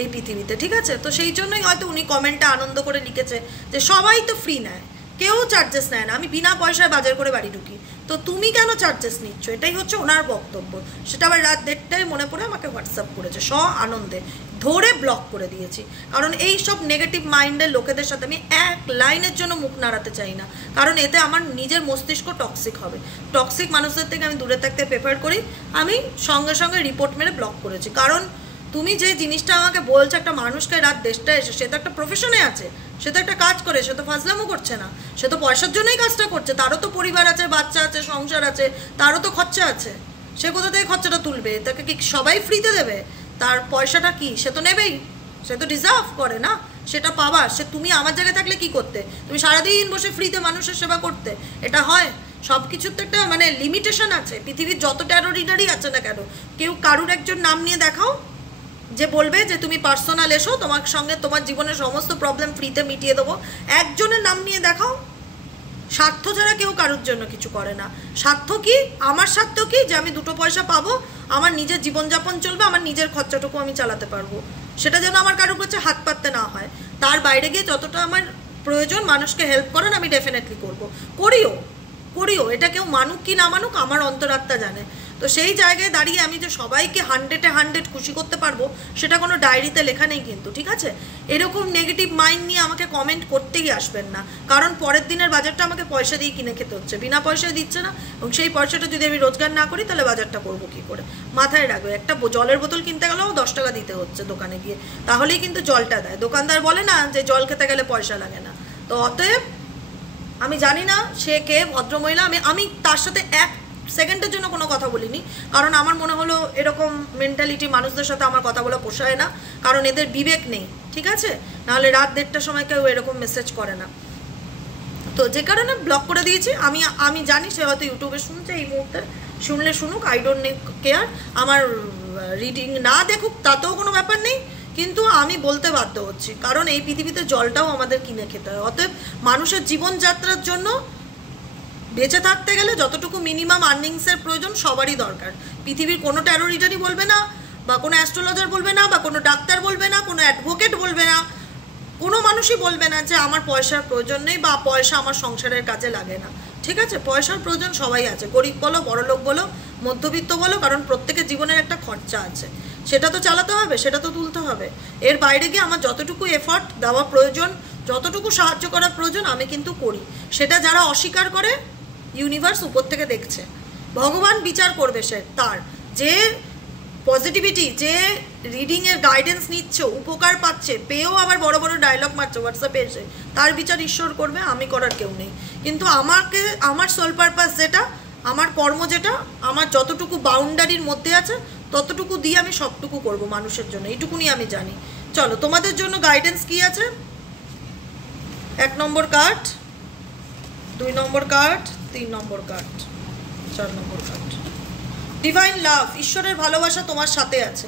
এই পৃথিবীতে, ঠিক আছে? তো সেই জন্যই হয়তো উনি কমেন্টটা আনন্দ করে লিখেছে যে সবাই তো ফ্রি নেয়, কেউ চার্জেস নেয় না, আমি বিনা পয়সায় বাজার করে বাড়ি ঢুকি, তো তুমি কেন চার্জেস নিচ্ছ? এটাই হচ্ছে ওনার বক্তব্য। সেটা আবার রাত 1:30টায় মনে পড়ে আমাকে হোয়াটসঅ্যাপ করেছে, আনন্দে ধরে ব্লক করে দিয়েছি। কারণ এই সব নেগেটিভ মাইন্ডের লোকেদের সাথে আমি এক লাইনের জন্য মুখ নাড়াতে চাই না, কারণ এতে আমার নিজের মস্তিষ্ক টক্সিক হবে। টক্সিক মানুষদের থেকে আমি দূরে থাকতে প্রেফার করি। আমি সঙ্গে সঙ্গে রিপোর্ট মেরে ব্লক করেছি। কারণ তুমি যে জিনিসটা আমাকে বলছো, একটা মানুষকে রাত 1:30টায় এসে, সে তো একটা প্রফেশনে আছে, সে তো একটা কাজ করে, সে তো ফাজলামো করছে না, সে তো পয়সার জন্যই কাজটা করছে, তারও তো পরিবার আছে, বাচ্চা আছে, সংসার আছে, তারও তো খরচা আছে। সে কোথা থেকে খরচাটা তুলবে? তাকে কি সবাই ফ্রিতে দেবে? তার পয়সাটা কি সে তো নেবেই, সে তো ডিজার্ভ করে না সেটা পাবার। সে, তুমি আমার জায়গায় থাকলে কি করতে? তুমি সারাদিন বসে ফ্রিতে মানুষের সেবা করতে? এটা হয়? সব কিছুর তো একটা মানে লিমিটেশন আছে। পৃথিবীর যত টেরোরিটারই আছে না কেন, কেউ কারুর একজন নাম নিয়ে দেখাও যে বলবে যে তুমি পার্সোনাল এসো, তোমার সঙ্গে তোমার জীবনের সমস্ত প্রবলেম ফ্রিতে মিটিয়ে দেবো। একজনের নাম নিয়ে দেখাও। স্বার্থ ছাড়া কেউ কারোর জন্য কিছু করে না। স্বার্থ কি? আমার স্বার্থ কি? যে আমি 2 পয়সা পাবো, আমার নিজের জীবনযাপন চলবে, আমার নিজের খরচাটুকু আমি চালাতে পারবো, সেটা যেন আমার কারোর কাছে হাত পাততে না হয়। তার বাইরে গিয়ে যতটা আমার প্রয়োজন মানুষকে হেল্প করার, আমি ডেফিনেটলি করবো, করিও। এটা কেউ মানুক কি না মানুক আমার অন্তরাত্মা জানে। তো সেই জায়গায় দাঁড়িয়ে আমি যে সবাইকে 100-এ 100 খুশি করতে পারবো, সেটা কোনো ডায়েরিতে লেখা নেই কিন্তু, ঠিক আছে? এরকম নেগেটিভ মাইন্ড নিয়ে আমাকে কমেন্ট করতেই আসবেন না, কারণ পরের দিনের বাজারটা আমাকে পয়সা দিয়ে কিনে খেতে হচ্ছে, বিনা পয়সায় দিচ্ছে না। এবং সেই পয়সাটা যদি আমি রোজগার না করি, তাহলে বাজারটা করবো কী করে? মাথায় রাখবে, একটা জলের বোতল কিনতে গেলেও 10 টাকা দিতে হচ্ছে দোকানে গিয়ে, তাহলেই কিন্তু জলটা দেয়। দোকানদার বলে না যে জল খেতে গেলে পয়সা লাগে না। তো অতএব আমি জানি না সে কে ভদ্রমহিলা, আমি তার সাথে 1 সেকেন্ডের জন্য কোনো কথা বলিনি, কারণ আমার মনে হলো এরকম মেন্টালিটি মানুষদের সাথে আমার কথা বলা পোষায় না, কারণ এদের বিবেক নেই, ঠিক আছে? নাহলে রাত 1:30টার সময় কেউ এরকম মেসেজ করে না। তো যে কারণে ব্লক করে দিয়েছি। আমি জানি সে হয়তো ইউটিউবে শুনছে এই মুহূর্তে, শুনলে শুনুক, আই ডোন্ট কেয়ার। আমার রিডিং না দেখুক তাতেও কোনো ব্যাপার নেই, কিন্তু আমি বলতে বাধ্য হচ্ছি, কারণ এই পৃথিবীতে জলটাও আমাদের কিনে খেতে হয়। অতএব মানুষের জীবনযাত্রার জন্য বেঁচে থাকতে গেলে যতটুকু মিনিমাম আর্নিংসের প্রয়োজন সবারই দরকার। পৃথিবীর কোনো টেরোরিটারই বলবে না, বা কোনো অ্যাস্ট্রোলজার বলবে না, বা কোনো ডাক্তার বলবে না, কোনো অ্যাডভোকেট বলবে না, কোনো মানুষই বলবে না যে আমার পয়সার প্রয়োজন নেই বা পয়সা আমার সংসারের কাজে লাগে না, ঠিক আছে? পয়সার প্রয়োজন সবাই আছে, গরিব বলো, বড়লোক বলো, মধ্যবিত্ত বলো, কারণ প্রত্যেকের জীবনের একটা খরচা আছে, সেটা তো চালাতে হবে, সেটা তো তুলতে হবে। এর বাইরে গিয়ে আমার যতটুকু এফর্ট দেওয়া প্রয়োজন, যতটুকু সাহায্য করা প্রয়োজন, আমি কিন্তু করি। সেটা যারা অস্বীকার করে, ইউনিভার্স উপর থেকে দেখছে, ভগবান বিচার করবে। সে তার যে পজিটিভিটি, যে রিডিংয়ের গাইডেন্স নিচ্ছে, উপকার পাচ্ছে, পেয়েও আবার বড় বড় ডায়লগ মারছে হোয়াটসঅ্যাপে এসে, তার বিচার ঈশ্বর করবে, আমি করার কেউ নেই। কিন্তু আমাকে, আমার সোল পারপাস যেটা, আমার কর্ম যেটা, আমার যতটুকু বাউন্ডারির মধ্যে আছে ততটুকু দিয়ে আমি সবটুকু করব মানুষের জন্য, এইটুকুনি আমি জানি। চলো, তোমাদের জন্য গাইডেন্স কি আছে? 1 নম্বর কার্ড, 2 নম্বর কার্ড, 3 নম্বর কার্ড, 4 নম্বর কার্ড। ডিভাইন লাভ, ঈশ্বরের ভালোবাসা তোমার সাথে আছে।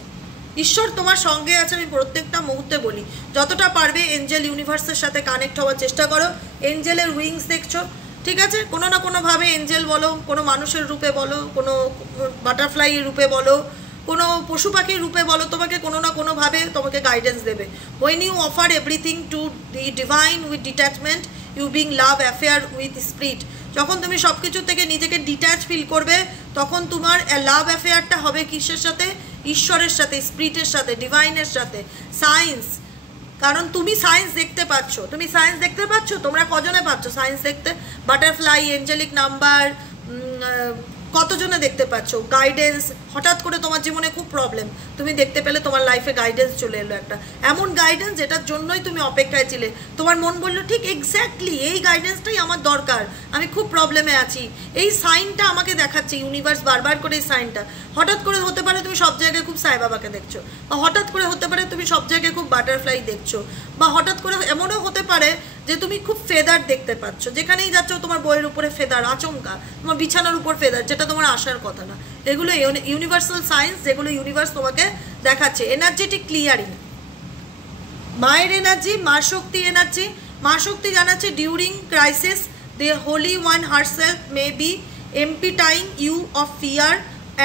ঈশ্বর তোমার সঙ্গে আছে। আমি প্রত্যেকটা মুহূর্তে বলি, যতটা পারবে এঞ্জেল ইউনিভার্সের সাথে কানেক্ট হওয়ার চেষ্টা করো। এঞ্জেলের উইংস দেখছো, ঠিক আছে, কোনো না কোনোভাবে এঞ্জেল বলো, কোনো মানুষের রূপে বলো, কোনো বাটারফ্লাই রূপে বলো, কোনো পশু পাখির রূপে বলো, তোমাকে কোনো না কোনোভাবে তোমাকে গাইডেন্স দেবে। when you offer everything to the divine with detachment you being love affair with spirit, যখন তুমি সব কিছু থেকে নিজেকে ডিট্যাচ ফিল করবে, তখন তোমার লাভ অ্যাফেয়ারটা হবে কিসের সাথে? ঈশ্বরের সাথে, স্পিরিটের সাথে, ডিভাইনের সাথে। সায়েন্স, কারণ তুমি সায়েন্স দেখতে পাচ্ছ, তুমি সায়েন্স দেখতে পাচ্ছ। তোমরা কজনে পাচ্ছ সায়েন্স দেখতে? বাটারফ্লাই, এঞ্জেলিক নাম্বার, কতজনে দেখতে পাচ্ছ? গাইডেন্স, হঠাৎ করে তোমার জীবনে খুব প্রবলেম, তুমি দেখতে পেলে তোমার লাইফে গাইডেন্স চলে এলো, একটা এমন গাইডেন্স যেটার জন্যই তুমি অপেক্ষায় ছিলে। তোমার মন বললো ঠিক এক্স্যাক্টলি এই গাইডেন্সটাই আমার দরকার, আমি খুব প্রবলেমে আছি, এই সাইনটা আমাকে দেখাচ্ছে ইউনিভার্স বারবার করে। এই সাইনটা হঠাৎ করে হতে পারে তুমি সব জায়গায় খুব সাই বাবাকে দেখছো, বা হঠাৎ করে হতে পারে তুমি সব জায়গায় খুব বাটারফ্লাই দেখছো, বা হঠাৎ করে এমনও হতে পারে যে তুমি খুব ফেদার দেখতে পাচ্ছ, যেখানেই যাচ্ছ তোমার বইয়ের উপরে ফেদার, আচমকা তোমার বিছানার উপর ফেদার, যেটা তোমার আসার কথা না। এগুলো ইউনিভার্সাল সায়েন্স, যেগুলো ইউনিভার্স তোমাকে দেখাচ্ছে। এনার্জেটিক ক্লিয়ারিং, মায়ের এনার্জি, মা শক্তি এনার্জি। মা শক্তি জানাচ্ছে during crisis the holy one herself may be emptying you of fear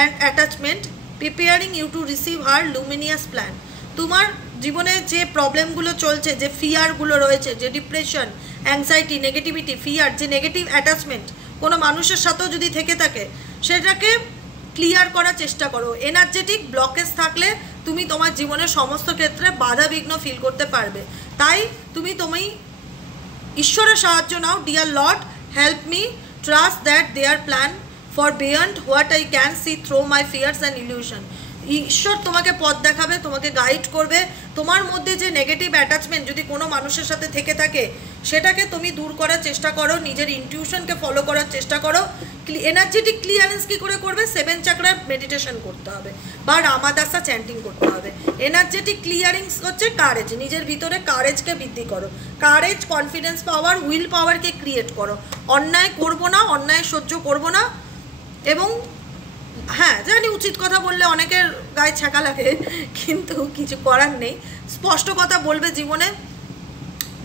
and attachment, preparing you to receive her luminous plan. তোমার জীবনে যে প্রবলেমগুলো চলছে, যে ফিয়ারগুলো রয়েছে, যে ডিপ্রেশন, অ্যাংজাইটি, নেগেটিভিটি, ফিয়ার, যে নেগেটিভ অ্যাটাচমেন্ট কোনো মানুষের সাথেও যদি থেকে থাকে, সেটাকে ক্লিয়ার করার চেষ্টা করো। এনার্জেটিক ব্লকেজ থাকলে তুমি তোমার জীবনের সমস্ত ক্ষেত্রে বাধা বিঘ্ন ফিল করতে পারবে। তাই তুমি ঈশ্বরের সাহায্য নাও। Dear Lord help me trust that there plan for beyond what I can see through my fears and illusion. ঈশ্বর তোমাকে পথ দেখাবে, তোমাকে গাইড করবে। তোমার মধ্যে যে নেগেটিভ অ্যাটাচমেন্ট যদি কোনো মানুষের সাথে থেকে থাকে, সেটাকে তুমি দূর করার চেষ্টা করো, নিজের ইনটিউশনকে ফলো করার চেষ্টা করো। এনার্জেটিক ক্লিয়ারেন্স কী করে করবে? 7 চাকরার মেডিটেশন করতে হবে বা রামাদাসা চ্যান্টিং করতে হবে। এনার্জেটিক ক্লিয়ারিংস হচ্ছে কারেজ, নিজের ভিতরে কারেজকে বৃদ্ধি করো। কারেজ, কনফিডেন্স পাওয়ার, উইল পাওয়ারকে ক্রিয়েট করো। অন্যায় করবো না, অন্যায় সহ্য করবো না। এবং হ্যাঁ, জানি উচিত কথা বললে অনেকের গায়ে ছ্যাঁকা লাগে, কিন্তু কিছু করার নেই। স্পষ্ট কথা বলবে জীবনে,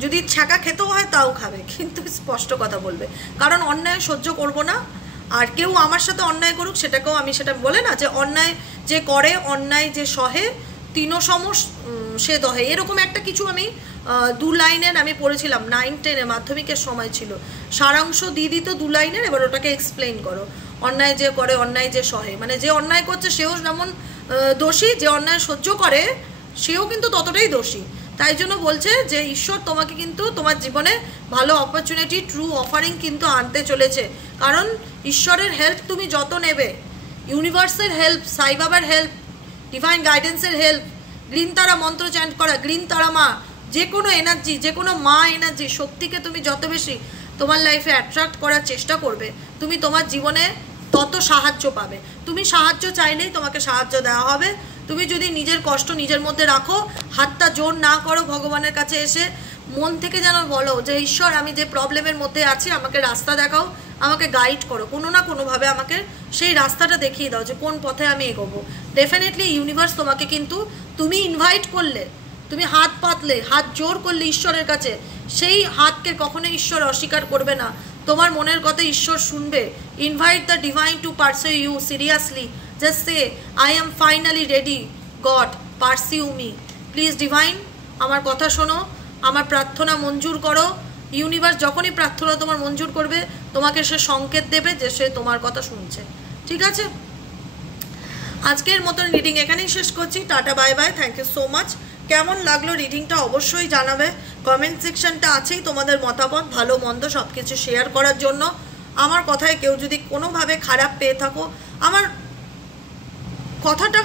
যদি ছ্যাঁকা খেতেও হয় তাও খাবে, কিন্তু স্পষ্ট কথা বলবে। কারণ অন্যায় সহ্য করব না। আর কেউ আমার সাথে অন্যায় করুক, সেটাকেও আমি, সেটা বলে না যে অন্যায় যে করে, অন্যায় যে সহে, তিনো সমস সে দহে, এরকম একটা কিছু আমি 2 লাইনের আমি পড়েছিলাম 9-10 মাধ্যমিকের সময় ছিল। সারাংশ দিয়ে দিত 2 লাইনের, এবার ওটাকে এক্সপ্লেন করো। অন্যায় যে করে, অন্যায় যে সহে, মানে যে অন্যায় করছে সেও যেমন দোষী, যে অন্যায় সহ্য করে সেও কিন্তু ততটাই দোষী। তাই জন্য বলছে যে ঈশ্বর তোমাকে কিন্তু তোমার জীবনে ভালো অপরচুনিটি, ট্রু অফারিং কিন্তু আনতে চলেছে। কারণ ঈশ্বরের হেল্প তুমি যত নেবে, ইউনিভার্সের হেল্প, সাই বাবার হেল্প, ডিভাইন গাইডেন্সের হেল্প, গ্রিন তারা মন্ত্র চ্যান্ট করা, গ্রিন তারা মা, যে কোনো এনার্জি, যে কোনো মা এনার্জি, শক্তিকে তুমি যত বেশি তোমার লাইফে অ্যাট্রাক্ট করার চেষ্টা করবে, তুমি তোমার জীবনে তত সাহায্য পাবে। তুমি সাহায্য চাইলেই তোমাকে সাহায্য দেওয়া হবে। তুমি যদি নিজের কষ্ট নিজের মধ্যে রাখো, হাতটা জোর না করো, ভগবানের কাছে এসে মন থেকে যেন বলো যে ঈশ্বর, আমি যে প্রবলেমের মধ্যে আছি, আমাকে রাস্তা দেখাও, আমাকে গাইড করো, কোনো না কোনোভাবে আমাকে সেই রাস্তাটা দেখিয়ে দাও যে কোন পথে আমি এগোবো। ডেফিনেটলি ইউনিভার্স তোমাকে কিন্তু, তুমি ইনভাইট করলে, তুমি হাত পাতলে, হাত জোর করলে ঈশ্বরের কাছে, সেই হাতকে কখনোই ঈশ্বর অস্বীকার করবে না। তোমার মনের কথা ঈশ্বর শুনবে। Invite the divine to pursue you seriously. Just say, I am finally ready, God pursue me. Please divine, আমার কথা শোনো, আমার প্রার্থনা মঞ্জুর করো। ইউনিভার্স যখনই প্রার্থনা তোমার মঞ্জুর করবে, তোমাকে সে সংকেত দেবে যে সে তোমার কথা শুনছে। ঠিক আছে, আজকের মতন রিডিং এখানেই শেষ করছি। Tata, bye bye, thank you so much. কেমন লাগলো রিডিংটা অবশ্যই জানাবে। কমেন্ট সেকশনটা আছেই তোমাদের মতামত, ভালো মন্দ সব কিছু শেয়ার করার জন্য। আমার কথায় কেউ যদি কোনোভাবে খারাপ পেয়ে থাকো, আমার কথাটা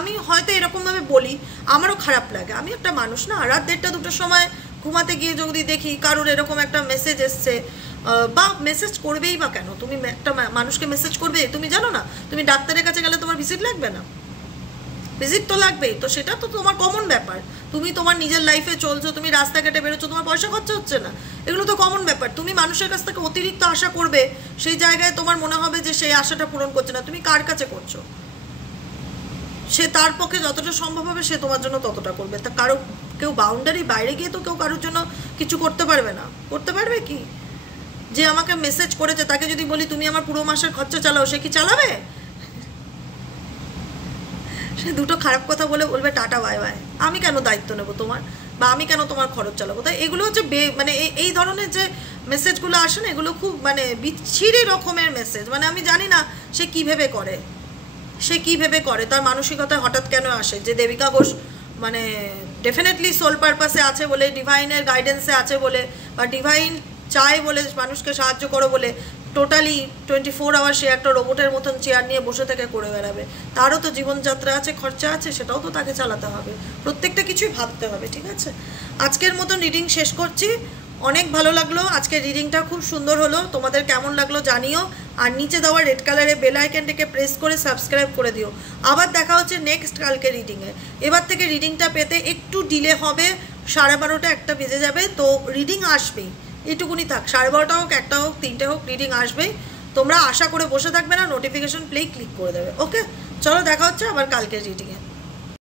আমি হয়তো এরকমভাবে বলি, আমারও খারাপ লাগে। আমি একটা মানুষ না, রাত 1:30-2টোর সময় ঘুমাতে গিয়ে যদি দেখি কারোর এরকম একটা মেসেজ এসছে, বা মেসেজ করবেই বা কেন, তুমি একটা মানুষকে মেসেজ করবে, তুমি জানো না তুমি ডাক্তারের কাছে গেলে তোমার ভিজিট লাগবে না? ভিজিট তো লাগবেই, তো সেটা তো তোমার কমন ব্যাপার। তুমি তোমার নিজের লাইফে চলছো, তুমি রাস্তাঘাটে বেরোচ্ছো, তোমার পয়সা খরচা হচ্ছে না, এগুলো তো কমন ব্যাপার। তুমি মানুষের কাছ থেকে অতিরিক্ত আশা করবে, সেই জায়গায় তোমার মনে হবে যে সেই আশাটা পূরণ করছে না, তুমি কার কাছে করছো? সে তার পক্ষে যতটা সম্ভব হবে সে তোমার জন্য ততটা করবে। তা কেউ বাউন্ডারি বাইরে গিয়ে তো কেউ কারোর জন্য কিছু করতে পারবে না। করতে পারবে কি? যে আমাকে মেসেজ করেছে তাকে যদি বলি তুমি আমার পুরো মাসের খরচা চালাও, সে কি চালাবে? সে দুটো খারাপ কথা বলে বলবে টাটা বাই বাই, আমি কেন দায়িত্ব নেবো তোমার, বা আমি কেন তোমার খরচ চালাবো। তাই এগুলো হচ্ছে মানে এই ধরনের যে মেসেজগুলো আসে না, এগুলো খুব মানে বিচ্ছিরি রকমের মেসেজ। মানে আমি জানি না সে কী ভেবে করে, তার মানসিকতায় হঠাৎ কেন আসে যে দেবিকা ঘোষ মানে ডেফিনেটলি সোল পারপাসে আছে বলে, ডিভাইনের গাইডেন্সে আছে বলে, বা ডিভাইন চায় বলে মানুষকে সাহায্য করো বলে টোটালি 24 আওয়ার সে একটা রোবটের মতন চেয়ার নিয়ে বসে থেকে করে বেড়াবে। তারও তো জীবনযাত্রা আছে, খরচা আছে, সেটাও তো তাকে চালাতে হবে। প্রত্যেকটা কিছুই ভাবতে হবে, ঠিক আছে? আজকের মতন রিডিং শেষ করছি। অনেক ভালো লাগলো, আজকের রিডিংটা খুব সুন্দর হলো। তোমাদের কেমন লাগলো জানিও, আর নিচে দেওয়া রেড কালারের বেল আইকনটাকে প্রেস করে সাবস্ক্রাইব করে দিও। আবার দেখা হচ্ছে নেক্সট কালকে রিডিংয়ে। এবার থেকে রিডিংটা পেতে একটু ডিলে হবে, 12:30 একটা বেজে যাবে, তো রিডিং আসবেই, এটুকুনি থাক। 12:30 হোক, 1টা হোক, 3টে হোক, রিডিং আসবেই। তোমরা আশা করে বসে থাকবে না, নোটিফিকেশন প্লে ক্লিক করে দেবে। ওকে, চলো দেখা হচ্ছে আবার কালকের রিডিংয়ে।